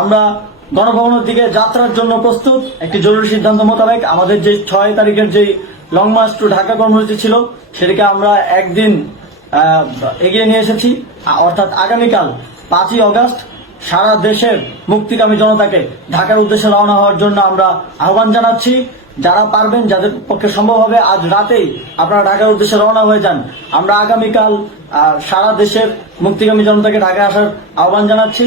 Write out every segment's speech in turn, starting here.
আমরা গণভবনের দিকে যাত্রার জন্য প্রস্তুত। একটি জরুরি সিদ্ধান্ত মোতাবেক আমাদের যে 6 তারিখের যে লং মার্চ টু ঢাকা কর্মসূচি ছিল সেটাকে আমরা একদিন এগিয়ে নিয়ে এসেছি, অর্থাৎ আগামীকাল 5ই অগস্ট সারা দেশের মুক্তিকামী জনতাকে ঢাকার উদ্দেশ্যে রওনা হওয়ার জন্য আমরা আহ্বান জানাচ্ছি। যারা পারবেন, যাদের পক্ষে সম্ভব হবে, আজ রাতেই আপনারা ঢাকার উদ্দেশ্যে রওনা হয়ে যান। আমরা আগামীকাল সারা দেশের মুক্তিকামী জনতাকে ঢাকায় আসার আহ্বান জানাচ্ছি।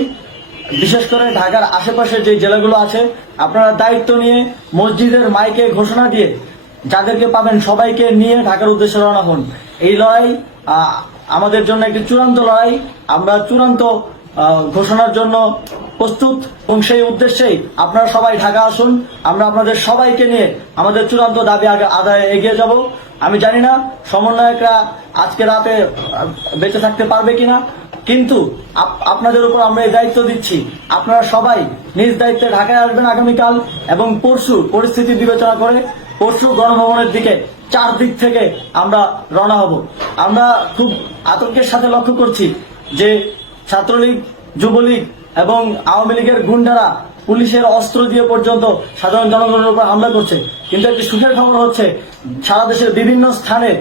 বিশেষ করে ঢাকার আশেপাশে যে জেলাগুলো আছে, আপনারা দায়িত্ব নিয়ে মসজিদের মাইকে ঘোষণা দিয়ে যাদেরকে পাবেন সবাইকে নিয়ে ঢাকার উদ্দেশ্যে রওনা হন। এই লড়াই আমাদের জন্য একটি চূড়ান্ত লড়াই। আমরা চূড়ান্ত ঘোষণার জন্য প্রস্তুত এবং সেই উদ্দেশ্যেই আপনারা সবাই ঢাকা আসুন। আমরা আপনাদের সবাইকে নিয়ে আমাদের চূড়ান্ত দাবি আদায়ে এগিয়ে যাব। আমি জানি না সমন্বয়করা আজকে রাতে বেঁচে থাকতে পারবে কিনা, কিন্তু আপনাদের উপর আমরা এই দায়িত্ব দিচ্ছি। আপনারা সবাই নিজ দায়িত্বে ঢাকায় আসবেন আগামীকাল, এবং পরশু পরিস্থিতি বিবেচনা করে পরশু গণভবনের দিকে 4 দিক থেকে আমরা রওনা হব। আমরা খুব আতঙ্কের সাথে লক্ষ্য করছি যে ছাত্রলীগ, যুবলীগ এবং আওয়ামী লীগের গুন্ডারা পুলিশের অস্ত্র দিয়ে পর্যন্ত সাধারণ জনগণের উপর হামলা করছে। কিন্তু একটি সুখের খবর হচ্ছে, সারা দেশের বিভিন্ন স্থানে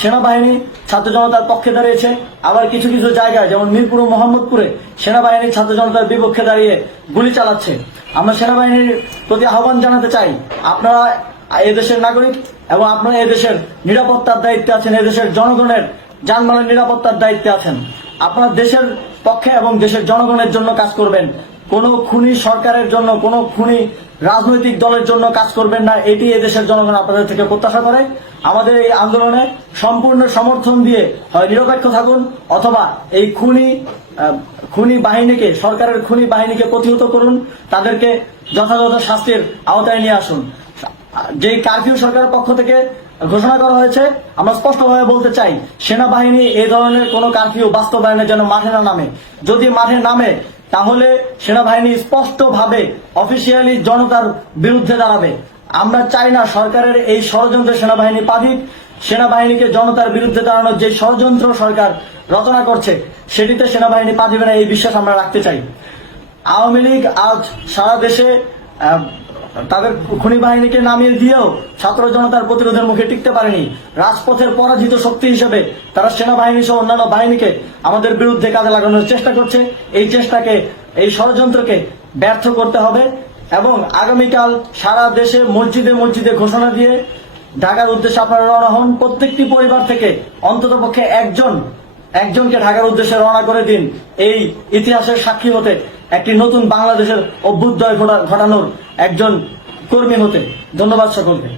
সেনাবাহিনী ছাত্র জনতার পক্ষে দাঁড়িয়েছে। আবার কিছু কিছু জায়গায়, যেমন মিরপুর ও মোহাম্মদপুরে, সেনাবাহিনী ছাত্র জনতার বিপক্ষে দাঁড়িয়ে গুলি চালাচ্ছে। আমরা সেনাবাহিনীর প্রতি আহ্বান জানাতে চাই, আপনারা এদেশের নাগরিক এবং আপনারা এদেশের নিরাপত্তার দায়িত্বে আছেন, এদেশের জনগণের যানবাহনের নিরাপত্তার দায়িত্বে আছেন। আপনারা দেশের পক্ষে এবং দেশের জনগণের জন্য কাজ করবেন। কোনো খুনি সরকারের জন্য, কোনো খুনি রাজনৈতিক দলের জন্য কাজ করবেন না। এটি এদেশের জনগণ আপনাদের থেকে প্রত্যাশা করে। আমাদের এই আন্দোলনে সম্পূর্ণ সমর্থন দিয়ে হয় নিরপেক্ষ থাকুন, অথবা এই খুনি বাহিনীকে, সরকারের খুনি বাহিনীকে প্রতিহত করুন, তাদেরকে যথাযথ শাস্তির আওতায় নিয়ে আসুন। যে কারফিউ সরকারের পক্ষ থেকে ঘোষণা করা হয়েছে, আমরা স্পষ্টভাবে বলতে চাই, সেনাবাহিনী এই ধরনের কোনো কারফিউ বাস্তবায়নের জন্য মাঠে না নামে। যদি মাঠে নামে তাহলে সেনাবাহিনী স্পষ্টভাবে অফিসিয়ালি জনতার বিরুদ্ধে দাঁড়াবে। আমরা চাই না সরকারের এই ষড়যন্ত্রে সেনাবাহিনী পা দিক। সেনাবাহিনীকে জনতার বিরুদ্ধে দাঁড়ানোর যে ষড়যন্ত্র সরকার রচনা করছে, সেটিতে সেনাবাহিনী পা দিবে না, এই বিশ্বাস আমরা রাখতে চাই। আওয়ামী লীগ আজ সারা দেশে তাদের খুনি বাহিনীকে নামিয়ে দিয়েও ছাত্র জনতার প্রতিরোধের মুখে টিকতে পারেনি। রাজপথের পরাজিত শক্তি হিসেবে তারা সেনাবাহিনী সহ অন্যান্য বাহিনীকে আমাদের বিরুদ্ধে কাজে লাগানোর চেষ্টা করছে। এই চেষ্টাকে, এই ষড়যন্ত্রকে ব্যর্থ করতে হবে, এবং আগামীকাল সারা দেশে মসজিদে মসজিদে ঘোষণা দিয়ে ঢাকার উদ্দেশ্যে আপনারা রওনা হন। প্রত্যেকটি পরিবার থেকে অন্ততপক্ষে একজনকে ঢাকার উদ্দেশ্যে রওনা করে দিন, এই ইতিহাসের সাক্ষী হতে, একটি নতুন বাংলাদেশের অভ্যুদয় ঘটানোর একজন কর্মী হতে। ধন্যবাদ সকলকে।